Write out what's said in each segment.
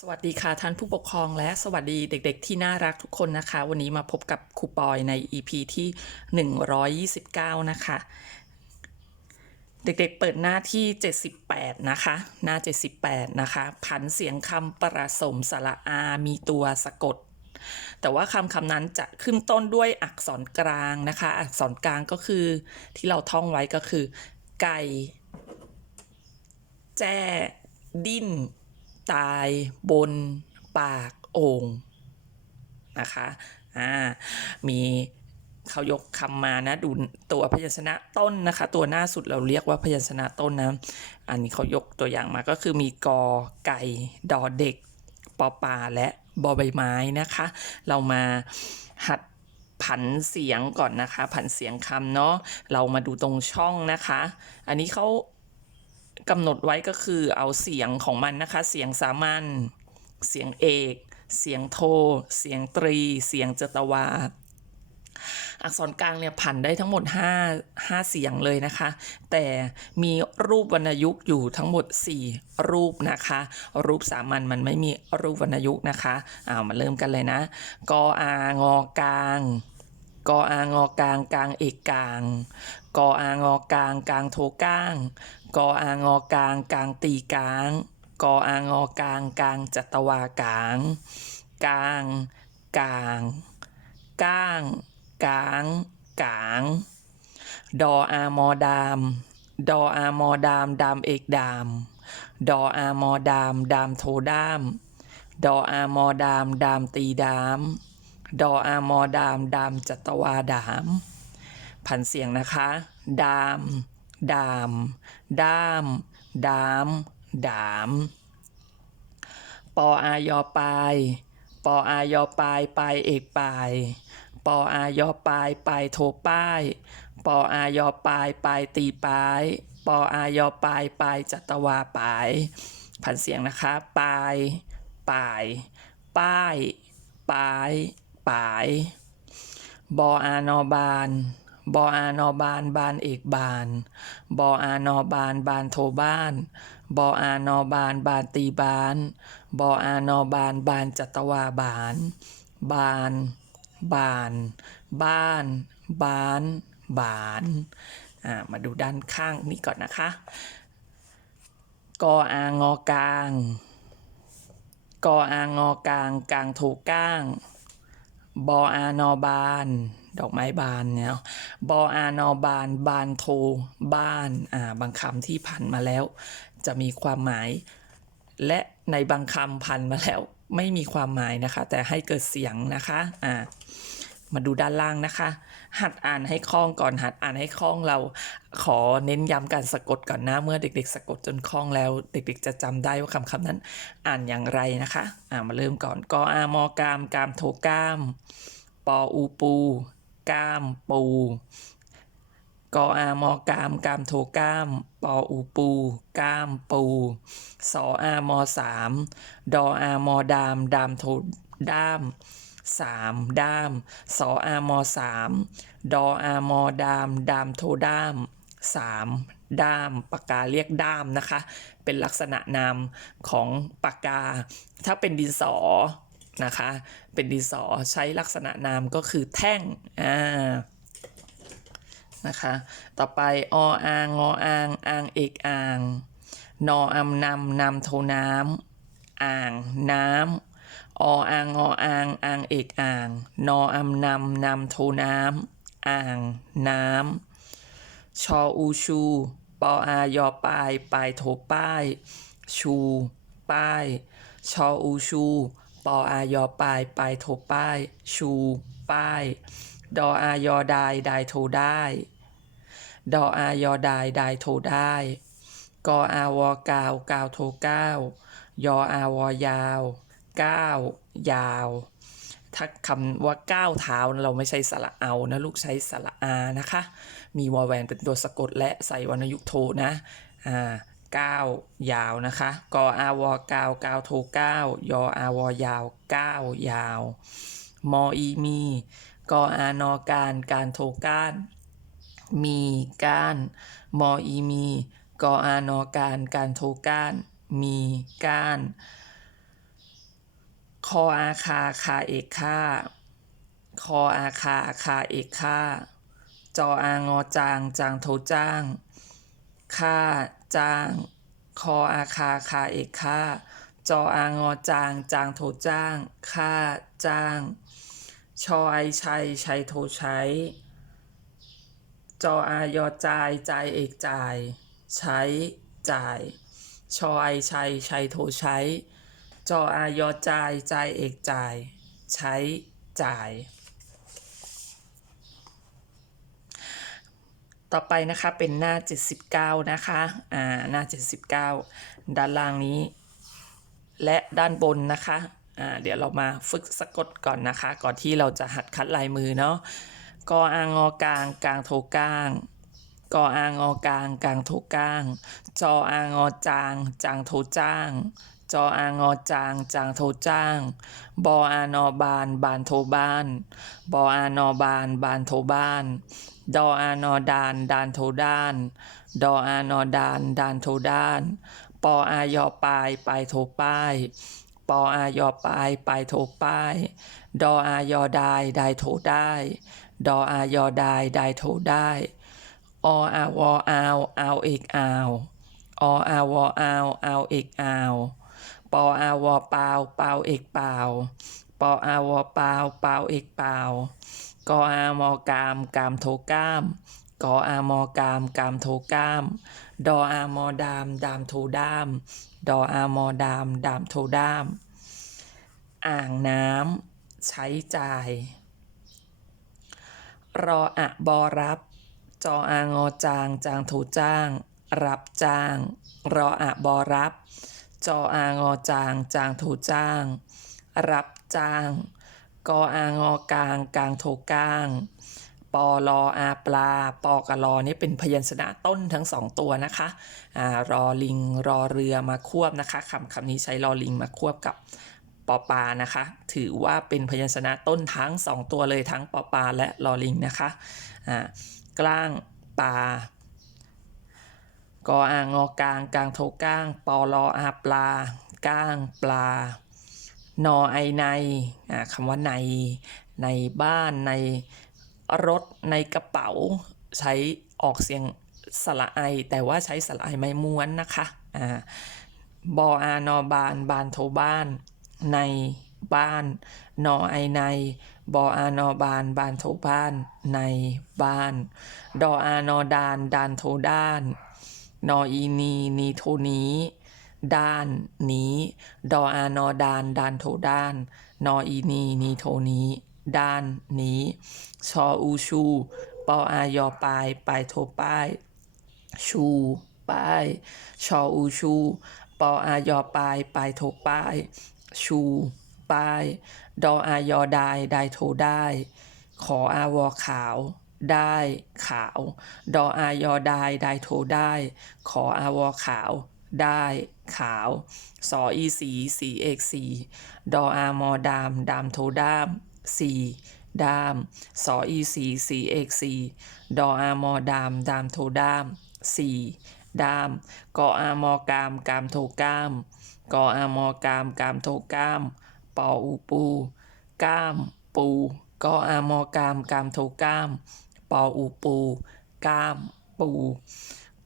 สวัสดีค่ะท่านผู้ปกครองและสวัสดีเด็กๆที่น่ารักทุกคนนะคะ วันนี้มาพบกับครูปอยใน EP ที่ 129 นะคะ เด็กๆเปิดหน้าที่ 78 นะคะ หน้า 78 นะคะ ผันเสียงคำประสมสระอา มีตัวสะกด แต่ว่าคำคำนั้นจะขึ้นต้นด้วยอักษรกลางนะคะ อักษรกลางก็คือที่เราท่องไว้ก็คือ ไก่ แจ้ ดิ้น ตายบนปากโอ่งนะคะอ่ามีเขายกคำมานะดูตัวพยัญชนะต้นนะคะ ตัวหน้าสุดเราเรียกว่าพยัญชนะต้นนะอันนี้เขายกตัวอย่างมาก็คือมีกอไก่ดอเด็กปอปลาและบอใบไม้นะคะ เรามาหัดผันเสียงก่อนนะคะ ผันเสียงคำเนาะเรามาดูตรงช่องนะคะ อันนี้เขา กำหนดไว้ก็คือเอาเสียงของมันนะคะ เสียงสามัญเสียงเอก เสียงโท เสียงตรี เสียงจตวา อักษรกลางเนี่ยผันได้ทั้งหมด 5 5 เสียงเลยนะคะ แต่มีรูปวรรณยุกต์อยู่ทั้งหมด 4 รูปนะคะ รูปสามัญมันไม่มีรูปวรรณยุกต์นะคะเอามาเริ่มกันเลยนะ กออางอกลางกออางอกลางกลางเอกกลาง กออางอกลางกลางโทก้าง กออางอกลางกลางตีกลาง กออางอกลางกลางจัตวากลางกลางกลางก้างกลางกลางดออามอดาม ดออามอดามดามเอกดาม ดออามอดามดามโทดาม ดออามอดามดามตีดาม ดออามอดามดามจัตวาดาม ผันเสียงนะคะ ดาม ดาม ด้าม ดาม ดาม ปออายอปลาย ปออายอปลาย ปลายเอกปลาย ปออายอปลาย ปลายโทป้าย ปออายอปลาย ปลายตีปลาย ปออายอปลาย ปลายจัตวาปลาย ผันเสียงนะคะ ปลาย ปลาย ป้าย ปลายปลายบออานอบาน บออานอบานบานเอกบาน บออานอบานบานโทบ้าน บออานอบานบานตีบาน บออานอบานบานจัตวาบาน บาน บาน บ้าน บาน บานอ่ามาดูด้านข้างนี้ก่อนนะคะ กออางอกลาง กออางอกลางกลางโทก้าง บออานอบาน ดอกไม้บานเนี่ยบออานอบาน บานโท บ้านอ่าบางคำที่พันมาแล้ว จะมีความหมาย และในบางคำพันมาแล้ว ไม่มีความหมายนะคะ แต่ให้เกิดเสียงนะคะอ่ามาดูด้านล่างนะคะ หัดอ่านให้คล่องก่อนหัดอ่านให้คล่องเราขอเน้นย้ำการสะกดก่อนนะเมื่อเด็ก ๆ สะกดจนคล่องแล้ว เด็ก ๆ จะจำได้ว่าคำคำนั้น อ่านอย่างไรนะคะอ่ามาเริ่มก่อนกออามอกามกามโทกาม ปออูปู ก้ามปูกออามอกามกามโทก้าม ปออูปูก้ามปูสออามอสามดออามอดาม ดามโทด้ามสามด้ามสออามอสามดออามอดาม ดามโทด้ามสามด้ามปากกาเรียกด้ามนะคะ เป็นลักษณะนามของปากกา ถ้าเป็นดินสอ นะคะ เป็นดินสอใช้ลักษณะนามก็คือแท่งอ่านะคะ ต่อไปออางงออางอางเอกอาง นออำนำนำโทน้ำอ่างน้ำออางงออางอางเอกอ่าง นออำนำนำโทน้ำอ่างน้ำชออูชูปออายอปลายปลายโทป้าย ชู ป้าย ชออูชู ปออายอปลายปลายโทป้าย ชูป้าย ดออายอดายดายโทได้ ดออายอดายดายโทได้ กออาวอกาวกาวโทก้าวยออาวอยาวก้าวยาว ถ้าคำว่าก้าวเท้าเราไม่ใช้สระเอานะลูกใช้สระอานะคะ มีวอแวนเป็นตัวสะกดและใส่วรรณยุกโทนะ อ่า ก้าวยาวนะคะ กออาวอกาวกาวโทก้าวยออาวอยาวกาวยาว มออีมี กออานอการการโทก้าน มีก้าน มออีมี กออานอการการโทก้าน มีก้านออาคาคาเอกค่าคออาคาคาเอกค่าจออางอจางจางโทจ้างค่าจาง คออาคาคาเอกค่าจออางอจาง จางโทจ้าง ค่าจ้าง ชอไอชัย ชัยโทใช้จออายอจ่ายจายเอกจ่าย ใช้จ่าย ชอไอชัย ชัยโทใช้ จออายอจ่ายจายเอกจ่าย ใช้จ่าย ต่อไปนะคะเป็นหน้า 79 นะคะอ่าหน้า 79 ด้านล่างนี้ และด้านบนนะคะอ่าเดี๋ยวเรามาฝึกสะกดก่อนนะคะ ก่อนที่เราจะหัดคัดลายมือเนาะกออางอกลางกลางโทก้างกออางอกลางกลางโทก้าง จออางอจาง จางโทจ้างจออางอจาง จางโทจ้าง บออานอบาน บานโทบ้าน บออานอบาน บานโทบ้าน ดออานอดาน ดานโทด้าน ดออานอดาน ดานโทด้าน ปออายอปลายปลายโทป้าย ปออายอปลายปลายโทป้าย ดออายอดายดายโทได้ ดออายอดายดายโทได้ ออาวออาวอาวเอกอาว ออาวออาวอาวเอกอาว ปออาวอปล่าวปล่าเอกเปล่าปออาวอปล่าวปล่าเอกเปล่ากออามอกามกามโทก้ามกออามอกามกามโทก้าม ดออามอดาม ดามโทด้าม ดออามอดาม ดามโทด้าม อ่างน้ำใช้จ่าย รออะบอรับ จออางอจาง จางโทจ้าง รับจ้าง รออะบอรับ จออางอจาง จางโทจ้าง รับจ้าง กออางอกลาง กลางโทก้าง ปอลออาปลา ปอกับลอนี่เป็นพยัญชนะต้นทั้งสองตัวนะคะอ่ารอลิง รอเรือมาควบนะคะคำคำนี้ใช้รอลิงมาควบกับปอปลานะคะ ถือว่าเป็นพยัญชนะต้นทั้งสองตัวเลยทั้งปอปลาและลอลิงนะคะอ่ากล้างปลา กออางอกลางกลางโทก้างปอลออาปลา ก้างปลานอไอในอ่าคำว่าใน ในบ้านในรถในกระเป๋า ใช้ออกเสียงสระไอ แต่ว่าใช้สระไอไม่ม้วนนะคะอ่าบออานอบาน บานโทบ้าน ในบ้าน นอไอใน บออานอบาน บานโทบ้าน ในบ้าน ดออานอดาน ดานโทด้าน นออีนีนีโทนี้ ด้านนี้ ดออานอดานดานโทด้าน นออีนีนีโทนี้ ด้านนี้ ชออูชู ปออายอปลายปลายโทป้าย ชูป้าย ชออูชู ปออายอปลายปลายโทป้าย ชูป้าย ดออายอดายดายโทได้ ขออาวอขาว ได้ ขาว ดออายอดายดายโทได้ ขออาวอขาว ได้ ขาว สออีสีสีเอกสีดออามอดาม ดามโทดามสีดามสออีสีสีเอกสีดออามอดาม ดามโทดามสีดาม กออามอกาม กามโทก้าม กออามอกาม กามโทก้าม ปออูปูก้าม ปู กออามอกาม กามโทก้าม ออูปูก้าม ปู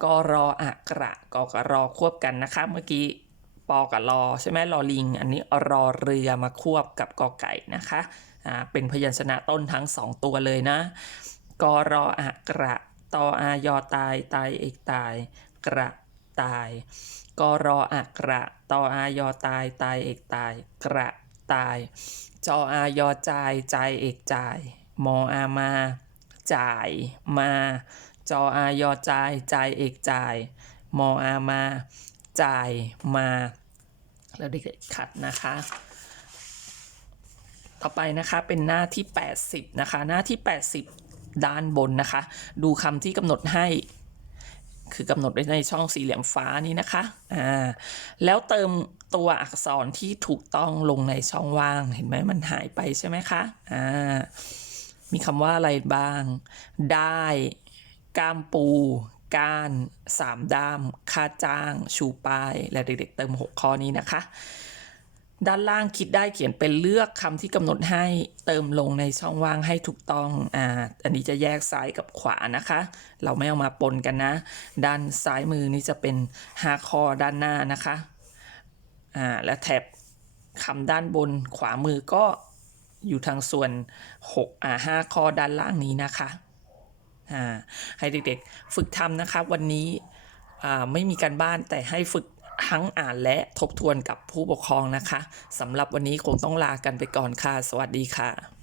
กอรออักระกอกรอควบกันนะคะ เมื่อกี้ปอกับรอใช่ไหมรอลิง อันนี้รอเรือมาควบกับกอไก่นะคะอ่าเป็นพยัญชนะต้นทั้งสองตัวเลยนะกอรออักระตออายอตายตายเอกตาย กระตายกอรออักระตออายอตายตายเอกตาย กระตาย จออายอจายจ่ายเอกจาย มออามา จ่ายมา จออายอจ่าย จ่ายเอกจ่าย มออามา จ่ายมา แล้วเด็กๆขัดนะคะ ต่อไปนะคะเป็นหน้าที่ 80 นะคะ หน้าที่ 80 ด้านบนนะคะ ดูคำที่กำหนดให้คือกำหนดไว้ในช่องสี่เหลี่ยมฟ้านี้นะคะ อ่า แล้วเติมตัวอักษรที่ถูกต้องลงในช่องว่าง เห็นไหมมันหายไปใช่ไหมคะ อ่า มีคำว่าอะไรบ้าง ได้ก้ามปู ก้านสามด้าม ค่าจ้าง ชูป้าย และเด็กๆเติม 6 ข้อนี้นะคะ ด้านล่างคิดได้เขียนเป็นเลือกคำที่กำหนดให้เติมลงในช่องว่างให้ถูกต้อง อ่า อันนี้จะแยกซ้ายกับขวานะคะ เราไม่เอามาปนกันนะ ด้านซ้ายมือนี่จะเป็น 5 ข้อด้านหน้านะคะ อ่า และแถบคำด้านบนขวามือก็ อยู่ทางส่วน6อ่า5ข้อด้านล่างนี้นะคะอ่าให้เด็กๆฝึกทำนะคะวันนี้อ่าไม่มีการบ้านแต่ให้ฝึกทั้งอ่านและทบทวนกับผู้ปกครองนะคะสำหรับวันนี้คงต้องลากันไปก่อนค่ะ สวัสดีค่ะ